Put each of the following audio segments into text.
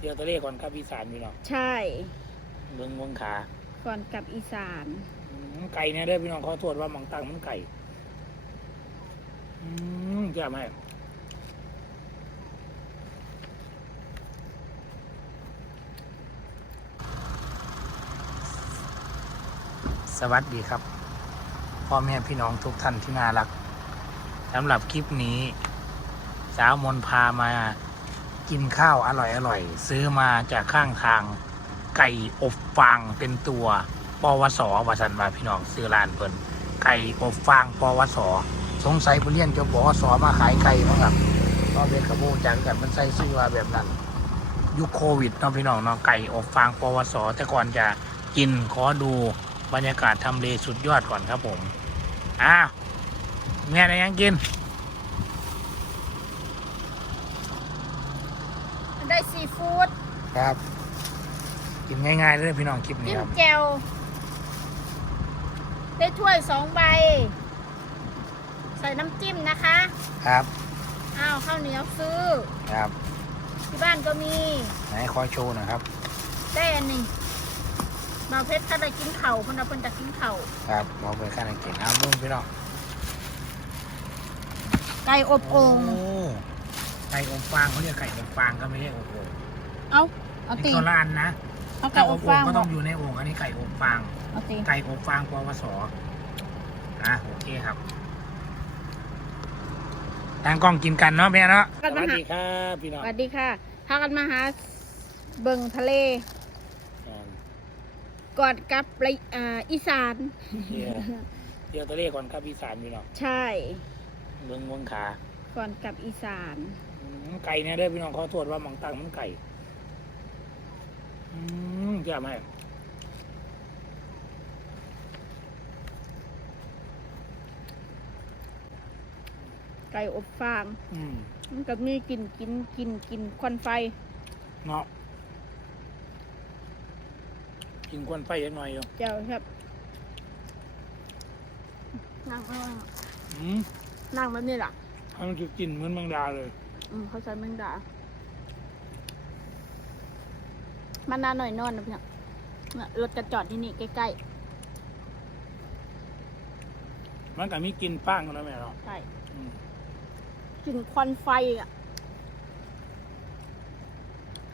เดี๋ยวตัวเลขก่อนครับอีสานพี่น้องใช่ เมืองเมืองขาก่อนกลับอีสานอืมไก่เนี่ยเด้อพี่น้องขอโทษว่าหมองตังมันไก่อืมแจ่มไหมสวัสดีครับ พ่อแม่พี่น้องทุกท่านที่น่ารักสำหรับคลิปนี้ สาวมนพามา กินข้าวอร่อยอร่อยๆซื้อมาจากข้างทางไก่อบฟางเป็นตัวปวสวสันมาพี่น้องซื้อร้านเพิ่นไก่อบฟางปวสสงสัยผู้เรียนจบปวสมาขายไก่มั้งครับตอเป็นขบวนจังกันมันใส่ซื้อว่าแบบนั้นยุคโควิดเนาะพี่น้องเนาะไก่อบฟางปวสแต่ก่อนจะกินขอดูบรรยากาศทำเลสุดยอดก่อนครับผมอ้าวแม่ไหนยังกิน ได้ ซีฟู้ดครับ กินง่ายๆเลยพี่น้องคลิปนี้จิ้คมรับ แจ่วได้ถ้วยสองใบ ใส่น้ำจิ้มนะคะครับ อ้าวข้าวเหนียวซื้อ ครับที่บ้านก็มี ไหนขอโชว์หนะครับ ได้อันนี้บาวเพชรถ้าได้กินเข่าวคนเราเพิ่นจะกินเข่าวครับมองไปข้างในเก่งเอาบุ้งพี่น้องไก่อบโอ่งโไก่อบฟางเขาเรียกไก่อบฟางก็ไม่ใช่อบโอ่งเอาเอานี่ตีโบราณนะเอาไก่ถ้าออบบโอ่ฟางงก็บต้ออกงอยู่ในโอ่งอันนี้ไก่อบฟาง เอาตีไก่อบฟางปวสอะโอเคครับทางกล้องกินกันเนาะแม่เนาะสวัสดีครับพี่น้องสวัสดีค่ะพากันมาหาเบิงทะเลอ่าก่อนกลับไปอ่าอีสาน เดี๋ยวเดี๋ยวตัวเลขก่อนครับอีสานพี่น้องใช่ เมืองเมืองขาก่อนกลับอีสาน อืมไก่เนี่ยเด้อพี่น้องขอโทษว่าหมองตังมันไก่ อืมแจ่มไหมไก่อบฟางอืมมันก็มีกลิ่นกินกินกินควันไฟ เนาะกินควันไฟยังหน่อยอยู่เจ้าครับนั่งเอออืมนั่งแบบนี้ล่ะ ให้มันกินเหมือนแมงดาเลย อืมเขาใช้แมงดา มันนานหน่อยนอนนะพี่น้องเนี่ยรถกระจอดที่นี่ใกล้มันก็มีกลินป้างกันแล้วแม่เนาะๆใช่อืมกลิ่นควันไฟอะ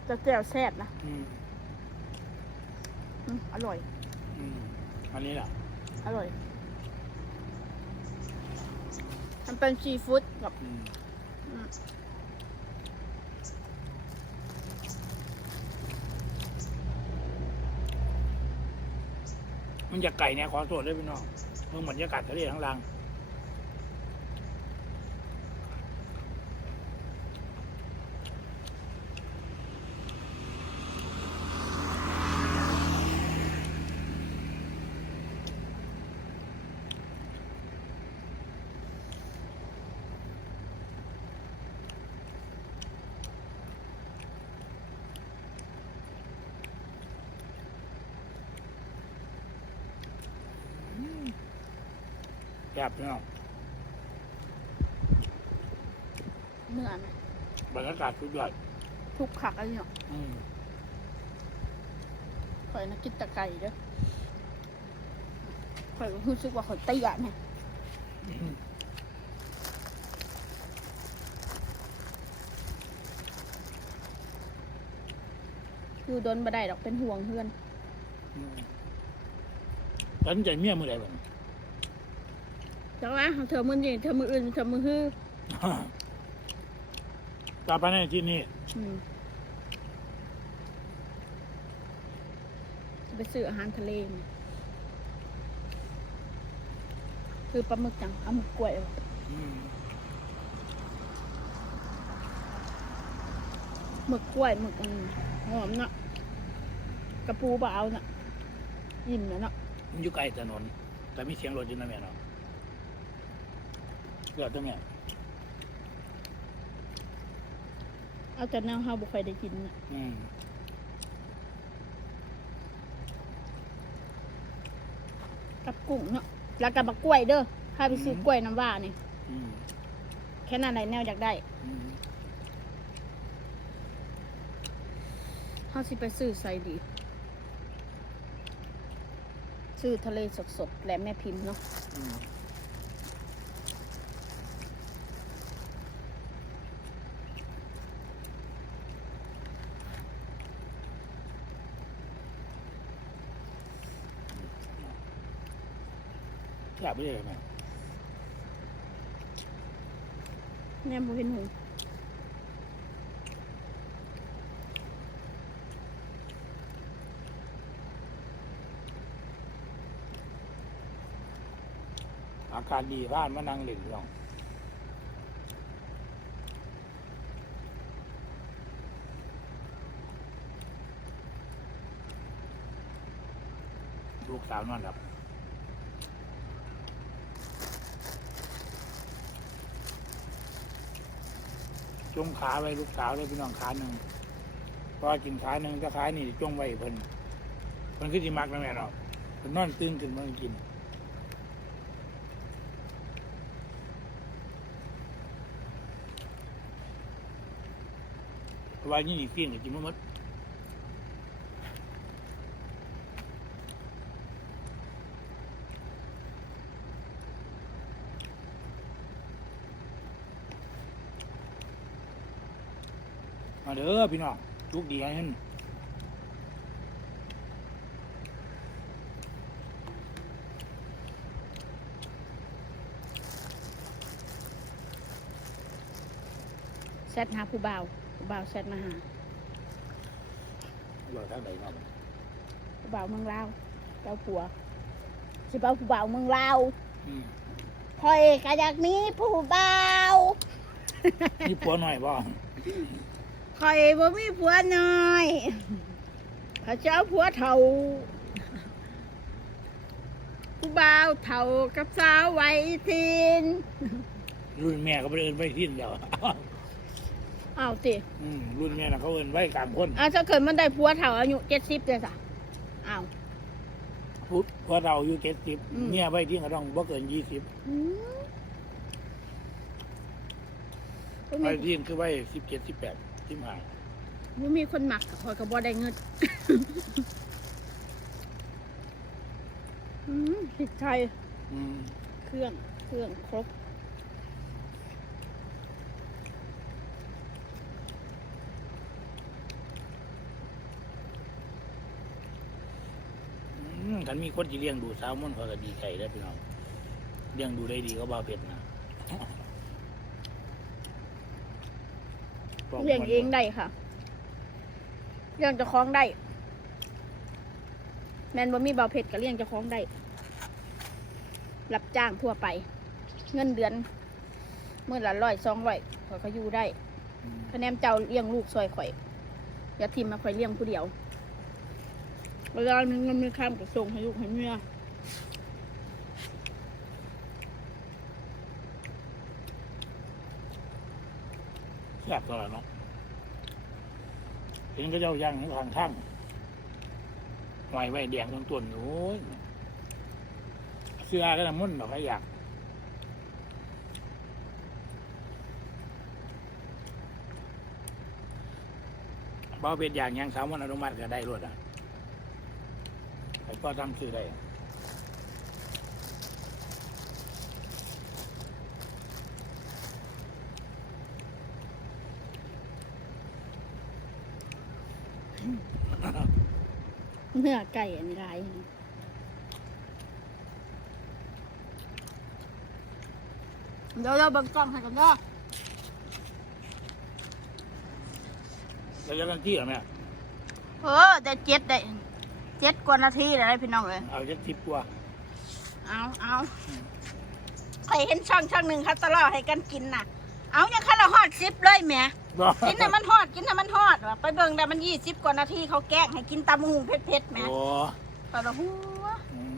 จะแจ่วแซ่บนะอืมอืมอร่อย อืมอันนี้แหละอร่อย มันเป็นซีฟู้ดกับอืมอืม มันจะไก่เนี่ยขอโทษด้วยพี่น้องมึงบรรยากาศทะเลทั้งลัง แบบพี่น้องเนื้อนะบรรยากาศสุดยอดทุกขักอะไรเนาะอืมข่อยนะกินแตะไก่เด้อข่อยรู้สึกว่าข่อยเตี้ยเนี่ยอืมอยู่โดนบ่ได้ดอกเป็นห่วงเพื่อนอืมตัดสินใจเมียมือใดบ้าง จังหวะเธอมือนี่เธอมืออื่นเธอมือฮื้อกลับไปในที่นี่อืมจะไปซื้ออาหารทะเลมาคือปลาหมึกจังเอาหมึกกล้วยเอาอืมหมึกกล้วยหมึกอันหอมเนาะกระปูเปล่เอาเนาะยิ้มแล้วเนาะมันอยู่ไกลถนน แต่มีเสียงรถอยู่นะแม่เนาะ เกือบตรงเนี้ยเอาแต่แนวเฮาบ่ค่อยได้กินเนาะอืมกับกุ้งเนาะแล้วกับบักกล้วยเด้อพาไปซื้อกล้วยน้ำว้านี่อืมแค่นั้นไหนแนวอยากได้อืมเขาสิไปซื้อใส่ดี ซื้อทะเลสดๆและแม่พิมพ์เนาะ อืมอยาก ไปเลยไหมแม่บ่เห็นหงอาการดีบ้านมานั่งเล่นลองลูกสาวนอนหลับ จงขาไว้ลูกสาวเลยพี่น้องขาหนึ่งพอกินขาหนึ่งก็ขานี่จงไว้เพิ่นเพิ่นคือสิมักนะแม่เนาะเพิ่นนอนตื่นขึ้นมากินเพราะว่านี่นี่เพี้ยงกับจิมมด เด้อพี่น้องทุกดีให้เห็นแซดหาผู้บ่าวผู้บ่าวแซดมาหาว่าทางไหนเนาะผู้บ่าวเมืองลาวเจ้าผัวสิเป้าผู้บ่าวเมืองลาวอืมพ่อเอกก็อยากมีผู้บ่าว นี่ปัวหน่อยบ่ พ่อเอกบ่มีผัวน้อยเขาเจ้าผัวเฒ่าผู้บ่าวเฒ่ากับสาวไวยทีนรุ่นแม่ก็ไปเอินไว้ทิ้นเดียวอ้าวติอืมรุ่นแม่น่ะเขาเอินไว้กลางคนอ้าวถ้าเกิดมันได้ผัวเฒ่าอายุเจ็ดสิบเลยสะอ้าวพุทธพอเราอยู่เจ็ดสิบอืมเนี่ยไว้ทิ้งก็ต้องบ่เกินยี่สิบอืมบ่ไว้มีทิ้งคือไว้สิบเจ็ดสิบแปด สิบห้าบ่มีคนหมักคอยกับบ่ได้เงินอืมพริกไทยอืมเครื่อง เครื่องครบอืมถ้ามีคนที่เลี้ยงดูสาวมันเขาก็ดีใจแล้วพี่น้อง เลี้ยงดูได้ดีก็บ่าวเป็ดนะ เลี้ยงเองได้ค่ะเลี้ยงเจะคล้าของได้ แมนบ่มีเบาเผ็ดก็เลี้ยงเจะคล้าของได้ รับจ้างทั่วไป เงินเดือนเมื่อละร้อยสองร้อยข่อยก็อยู่ได้อืมคะแนนเจ้าเลี้ยงลูกซอยข่อยอย่าทิมมาข่อยเลี้ยงผู้เดียวเวลามีเงินมีข้ามก็ส่งให้ลูกให้เมีย แซ่บตลอดเนาะเห็นก็เจ้าย่างทางทั้งหอยไว้แดงตรงต้นโอ้ยเสื้อก็น้ำมันดอกไอ้อยากบ่าเป็ดอย่างยังสามวันอนุมัติก็ได้รวดอะไอ้ก็ทำซื้อได้ เนื้อไก่อันนี้ลายเดี๋ยวเราเบังกล้องให้กันเนาะแล้วจะกันที่เหรอแม่เออได้เจ็ดได้เจ็ดกว่านาทีแล้วได้พี่น้องเลยเอาจะทิปกว่าเอาเอาใครเห็นช่องช่องหนึ่งเขาตลอดให้กันกินน่ะ เอาอย่างข้าเราฮอดซิปเลยแหม่บ่กินน่ะมันฮอดกินน่ะมันฮอดว่ะไปเบิ่งแต่มันยี่สิบกว่านาทีเขาแกล้งให้กินตำหูเผ็ดๆแหม่โอ้ตอนละหัวอืม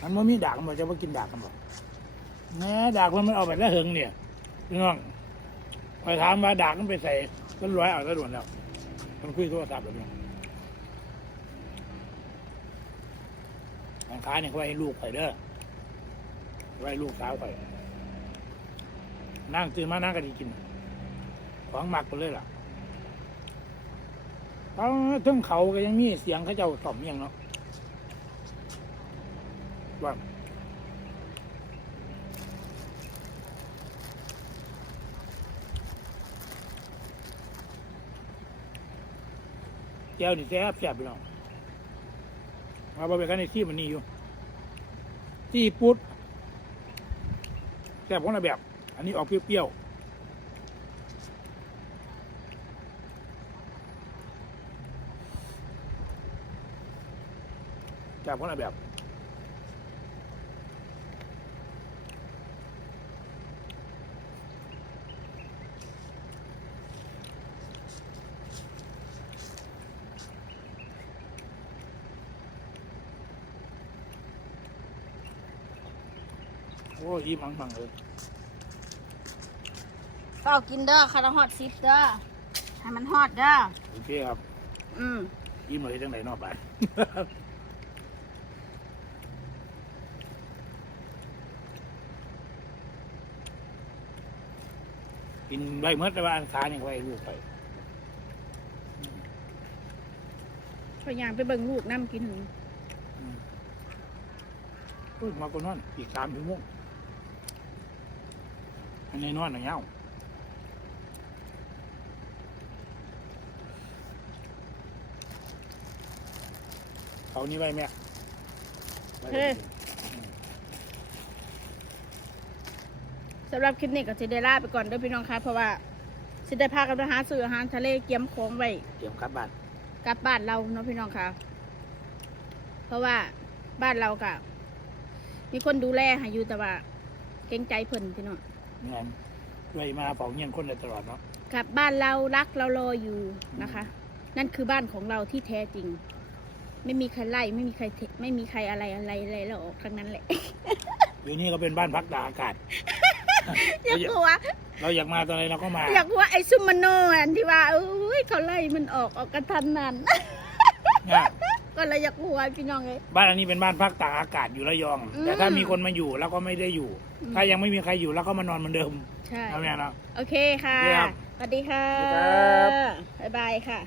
มันไม่มีดากมันจะมากินดากกันบ่แหน่ดากมันมันเอาไปแล้วเหิงเนี่ยพี่น้องไปถามว่าดากมันไปใส่มันร้อยเอาซะด่วนแล้ว มันคุยโทรศัพท์แบบนี้ทางค้าเนี่ยเขาไว้ให้ลูกไปเด้อไว้ให้ลูกสาวไป นั่งตื่นมานั่งก็ดีกินของหมักไปเลยล่ะเขาถึงเขาก็ยังมีเสียงเขาเจ้าต่อมเมียงเนาะว่าแก้วนี่แซ่บแซ่บไปน้องมาบอไปกันในที่มันนี่อยู่ ที่ปุ๊ดแซ่บคนละแบบ อันนี้ออกเปรี้ยวๆแซ่บคนละแบบโอ้ยอิ่มอังๆเลย เฝ้ากินเด้อคาราฮอดซิปเด้อให้มันฮอดเด้อโอเคครับอืมยิ้มเลยจังไหนนอกไปกินใบเมื่อแต่ว่าอันขาเนี่ยไว้ลูกไปพยายามไปเบิ่งลูกน้ำกินอืมพูดมาก็นอนอีกสามชั่วโมงอันนี้นอนหน่อยเงา เอานี่ไว้แม่ไว้เฮ้ย สำหรับคลิปนี้ก็สิได้ลาไปก่อนเด้อพี่น้องคะเพราะว่าสิได้พากันไปหาซื้ออาหารทะเลเกียมของไว้เตรียมกลับบ้านกลับบ้านเราเนาะพี่น้องค่ะ เพราะว่าบ้านเรากะมีคนดูแลให้อยู่แต่ว่าเกรงใจเพิ่นพี่น้องเงินไว้มาเฝ้าเงียนคนได้ตลอดเนาะ กลับบ้านเรารักเรารออยู่นะคะ นั่นคือบ้านของเราที่แท้จริง ไม่มีใครไล่ไม่มีใครเทไม่มีใครอะไรอะไรอะไรเราออกทั้งนั้นแหละเดี๋ยวนี้ก็เป็นบ้านพักตากอากาศอยากกลัวเราอยากมาตอนไหนเราก็มา อยากกลัวไอ้ซุมมาโนอันที่ว่าเอ้ยเขาไล่มันออกออกกระทันนันง่ายก็เลยอยากกลัวพี่น้องเลย บ้านอันนี้เป็นบ้านพักตากอากาศอยู่ระยอง อืมแต่ถ้ามีคนมาอยู่เราก็ไม่ได้อยู่ อืม ถ้ายังไม่มีใครอยู่เราก็มานอนเหมือนเดิมใช่ เอาแม่เนาะ โอเคค่ะ ครับสวัสดีค่ะ สวัสดีครับ บ๊ายบายค่ะ